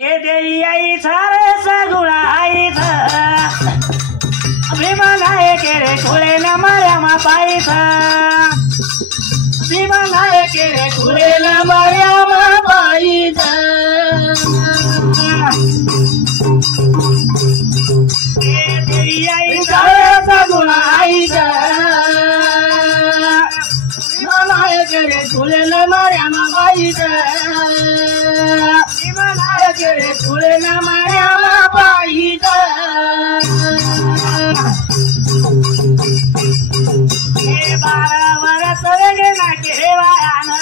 ए देवी आई सारे सगुणा आई था भीमन आहे केरे खुले न माया मा पाई था भीमन आहे केरे खुले न माया मा पाई था ए देवी आई सारे सगुणा आई था भीमन आहे केरे खुले न माया मा पाई था केरे खुले न माया मा पाई था ए 12 वर्ष वेगे ना केवायाना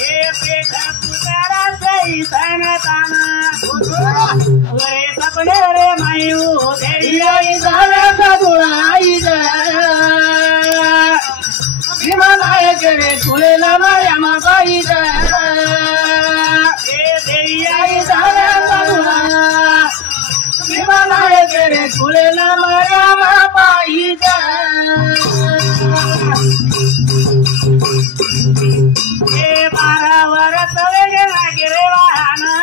ए पेट पुतारा सई सन ताना ओरे सपने रे मायू देवी आई सारे सगुणाई जा भीमन आहे केरे खुले न माया मा पाई जा भीमन आहे केरे खुले न माया मा पाई जा ए 12 वर्ष वेगे लागे रे वाहना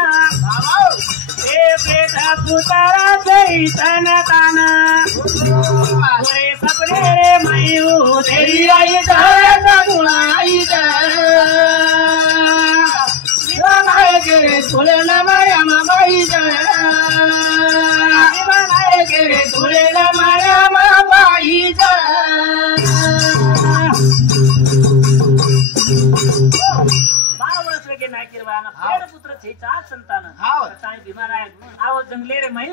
ए पेट पुतारा सई सन ताना ओरे सपने रे मायू देवी आई सारे सगुणाई जा भीमन आहे केरे खुले न माया मा पाई जा भीमन आहे केरे खुले न माया मा पाई जा 12 वर्ष वेगे नाही केवायाना पेट पुत्र छे 4 संतान ताई भीमन आहे आव जंगले रे माई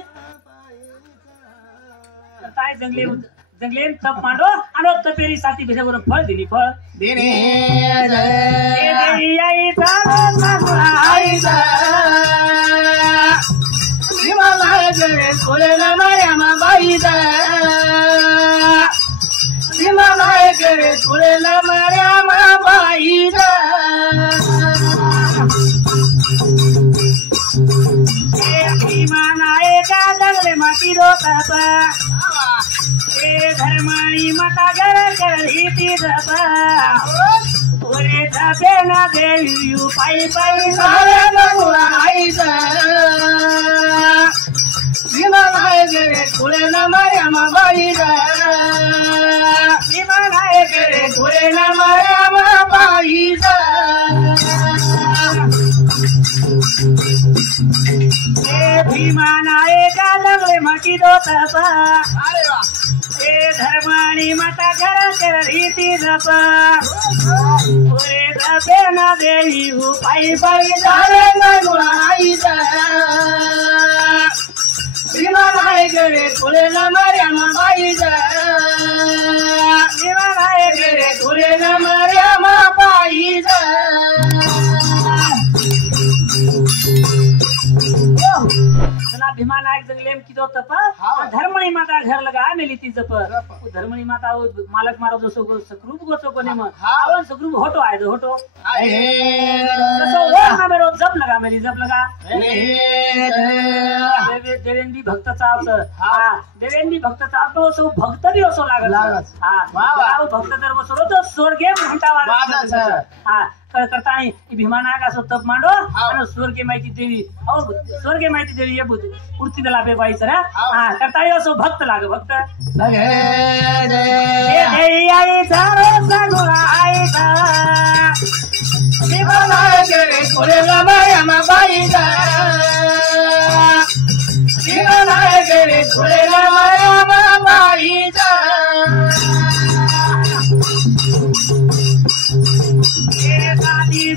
ताई जंगले तप मांडो आणि तपेरी साथी भेटवर फळ दिली फळ देणे देवी आई आई जा भीमन आहे केरे खुले न माया मा पाई जा भीमन आहे केरे खुले न माया मा पाई जा भीमन आहे का जंगले माती डोकत ए धर्माणी माता घर करही ती जपा ओरे जपे ना देवी पायी पायी सारे सगुणाई जा भीमन आहे केरे खुले न माया मा पाई जा भीमन आहे केरे खुले न माया मा पाई जा ए भीमन आहे का जंगले माती डोकत ए धर्माणी माता घर करही ती जपा ओरे जपे ना देवी पायी पायी सारे सगुणाई जा भीमन आहे केरे खुले न माया मा पाई जा भीमन आहे केरे खुले न माया मा पाई जा चला भीमन आहे जंगलेम किदो तप धर्मणी माता घर लगा मेली ती जप धर्मणी माता मालक मारो जो सग्रुप गोचो कोने म आवन सग्रुप होटो आय दो होटो तसो वो ना मेरो जप लगा मेली जप लगा देवेंदी भक्त चावस देवेंदी भक्त चावतो सो भक्त भी असो लागत वाव भक्त जर बसलो तो स्वर्गे घंटा वाजत करता भीमन आहे का तप मांडो आणि स्वर्गे माहिती देवी स्वर्गे माहिती देवी ये बुद्ध पूर्ती दला पे बाई सर करता असो भक्त लाग भक्त लगे देवी आई सारे सगुणाई जा भीमन आहे केरे खुले न माया मा पाई जा भीमन आहे केरे खुले न माया मा पाई जा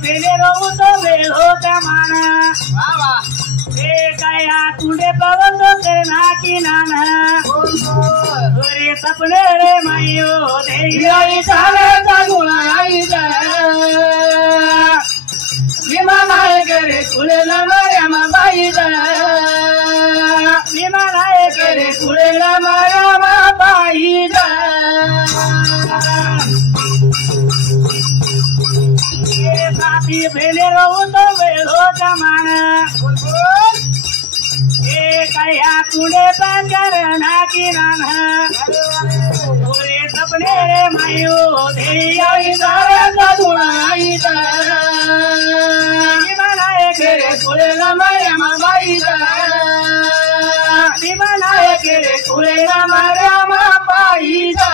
बेले रो तो बेलो कमाना ए काया तुंडे पवन तो करना की नाना ओरे सपने रे मायो देवी आई सारे सगुणाई जा भीमन आहे केरे खुले न माया मा पाई जा भीमन आहे केरे खुले न माया मा पाई जा साथी भेले रो तो बेलो जमाना ए काया तुंडे पंजर ना की नाना ओरे सपने रे मायो देवी आई सारे सगुणाई जा भीमन आहे केरे खुले न माया भीमनाय केले तुले राम राम पाहिजा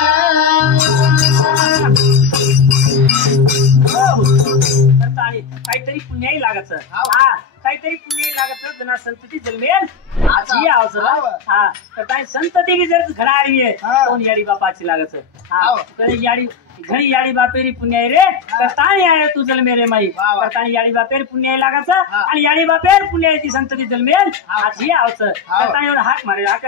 काहीतरी पुण्याही लागायचं हा काहीतरी पुण्याही लागायचं जना संतती जन्मेल हा तर काही संतती जर घडा आहे कोण याडी बापाची लागायचं हा याडी घडी याडी बापेरी पुण्याई रे करतानी आहे तू जन्मे रे माई करतानी याडी बापेर पुण्याई लागायचं आणि याडी बापेर पुण्याई ती संतती जन्मेल आज ही आवचं करतानी एवढं हाक मारे हाक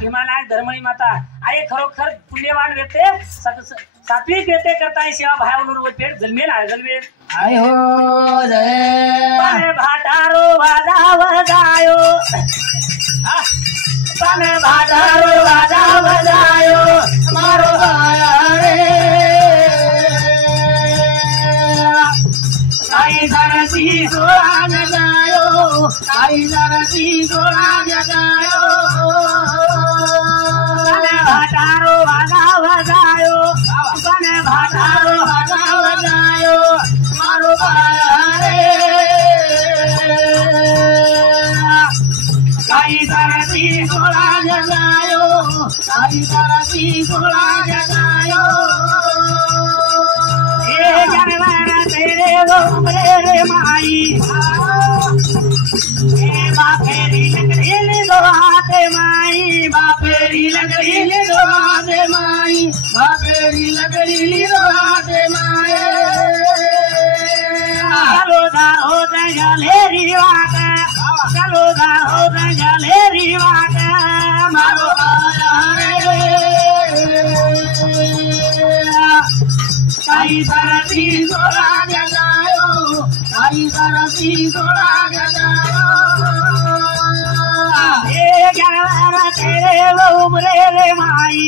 भीमानायक धर्मणी माता आहे खरोखर पुण्यवान व्यक्ती सात्विक व्यक्ती करतानी सेवा भायावर पेट जन्मेल आहे जन्मेल आय हो जय भाटारो वाजा वजायो तने भाटारो वाजा वजायो मारो आया रे आई सरसी सोळा जगायो आई सरसी सोळा जगायो तने भाटारो वाजा वजायो तने भाटारो वाजा वजायो मारो आया रे आई सरसी सोळा जगायो आई सरसी सोळा जगायो ए जानवर तेरे गोमरे रे माई ए बापेरी लकड़ी दो हाथे माई बापेरी लकड़ी दो हाथे माई बापेरी लकड़ी दो हाथे माई चलो दाओ जंगलेरी वाट चलो दाओ जंगलेरी वाट मारो आया रे आई सरसी सोळा जगायो आई सरसी सोळा जगायो ए जानवर तेरे गोमरे रे माई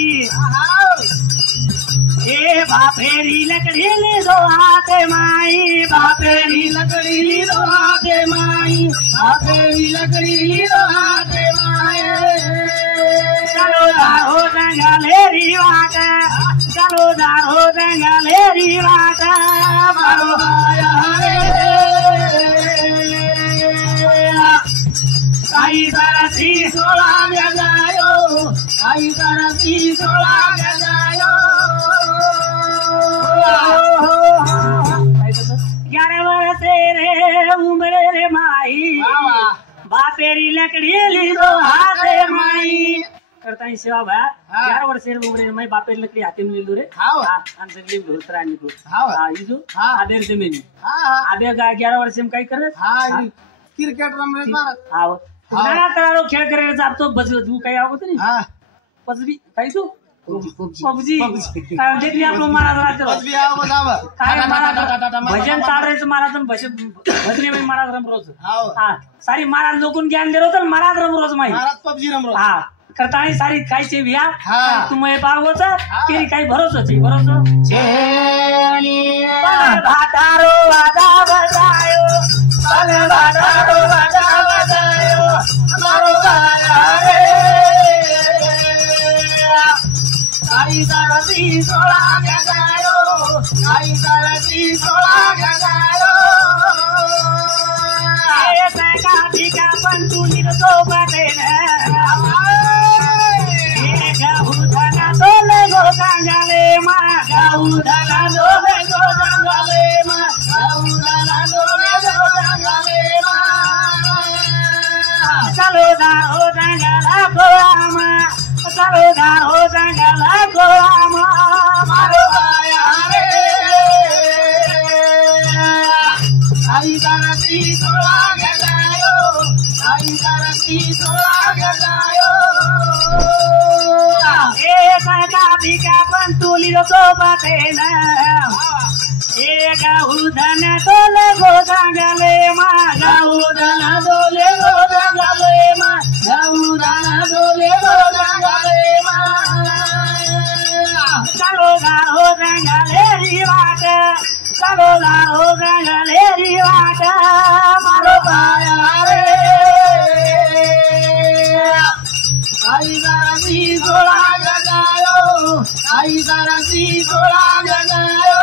ए बापेरी लकड़ी दो हाथे माई बापेरी लकड़ी दो हाथे माई बापेरी लकड़ी दो हाथे माई चलो दाहो जंगलेरी वाट चलो दाहो जंगलेरी वाट मारो आया रे आई सरसी सोळा जगायो आई सरसी सोळा जगायो ग्यारह तेरे उम्र रे माई बापेरी लकड़ी दो हाथे माई करता सेवा भया 11 वर्ष उम्र रे माई बापेरी लकड़ी हाथे में लो रे आणि सगळी घोरतर आणि इजो आबेर जमीन आबे 11 वर्ष में काय करत क्रिकेट रमरे हाव नाना तरारो खेळ करायचा आप तो बजू काही आवत नाही पजरी काय तू पबजी देखली आपलं महाराज पबजी आव जाव काय महाराज भजन चालायचं महाराज भजने में महाराज रम रोज हा सारी महाराज लोकून ज्ञान देरो तर महाराज रम रोज माही महाराज पबजी रम रोज हा करतानी सारी खायचे विया तुम्ही पावच केली काही भरोसा ची भरोसा छेली भाटारो वाजा बजायो पल भाटारो वाजा बजायो मारो आया रे आई सरसी सोळा जगायो आई सरसी सोळा जगायो ऐसे का भिका पण तू निघतो बदेन गाऊ धना दोले गो गंगाले मा गाऊ धना दोले गो गंगाले मा गाऊ धना दोले गो गंगाले मा चलो दाओ जंगला गोआमा चलो दाओ जंगला गोआमा मारो आया रे आई सरसी सोळा जगायो आई सरसी सोळा जगायो का भिका पण तू निघतो बदेन गाऊ धन दोले गो गंगाले मा गाऊ धना दोले गो गंगाले मा गाऊ धना दोले गो गंगाले मा चलो गाओ जंगलेरी वाट चलो गाओ जंगलेरी वाट मारो आया रे आई सरसी सोळा जगायो आई सरसी सोळा जगायो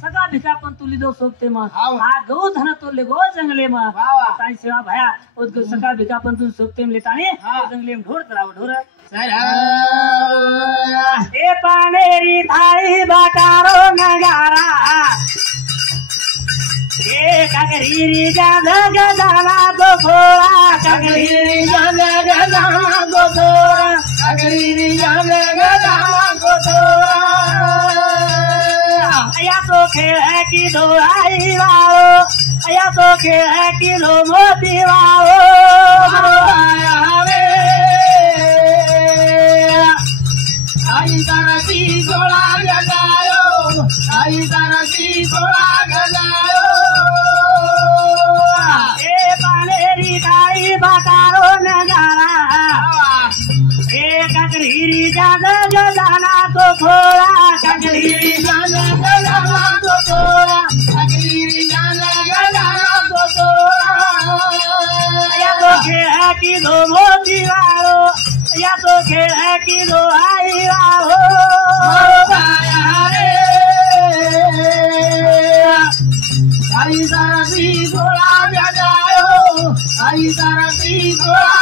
सगळा भिका पण तुली दो सोबते मग हाव. हा गहू धन तोले गो जंगले मग वा वा. ताई सेवा भया उद्ग सका भिका पण तू सोबते मले ताणे हा. जंगले में ढोर कराव ढोर सर ए पानेरी थाई बाटारो नगारा ए कागरीरी जाग गदाना गो फोड़ा अगरी जाने गदामा गोदोरा अगरी जाने गदामा गोदोरा या तो खेल है कि दो आई वाओ या तो खेल है कि दो मोती वाओ आया रे आई तरसी गोला गजायो आई तरसी गोला गजायो ए पानेरी थाई बाटारो नगारा ए कागरीरी जाग गदाना गो फोड़ा अगरी जाने गदामा गोदोरा अगरी जाने गदामा गोदोरा या तो खेल है कि दो मोती वाओ या तो खेल है कि दो आई वाओ आया रे आई तरसी गोला गजायो आई तरसी गोला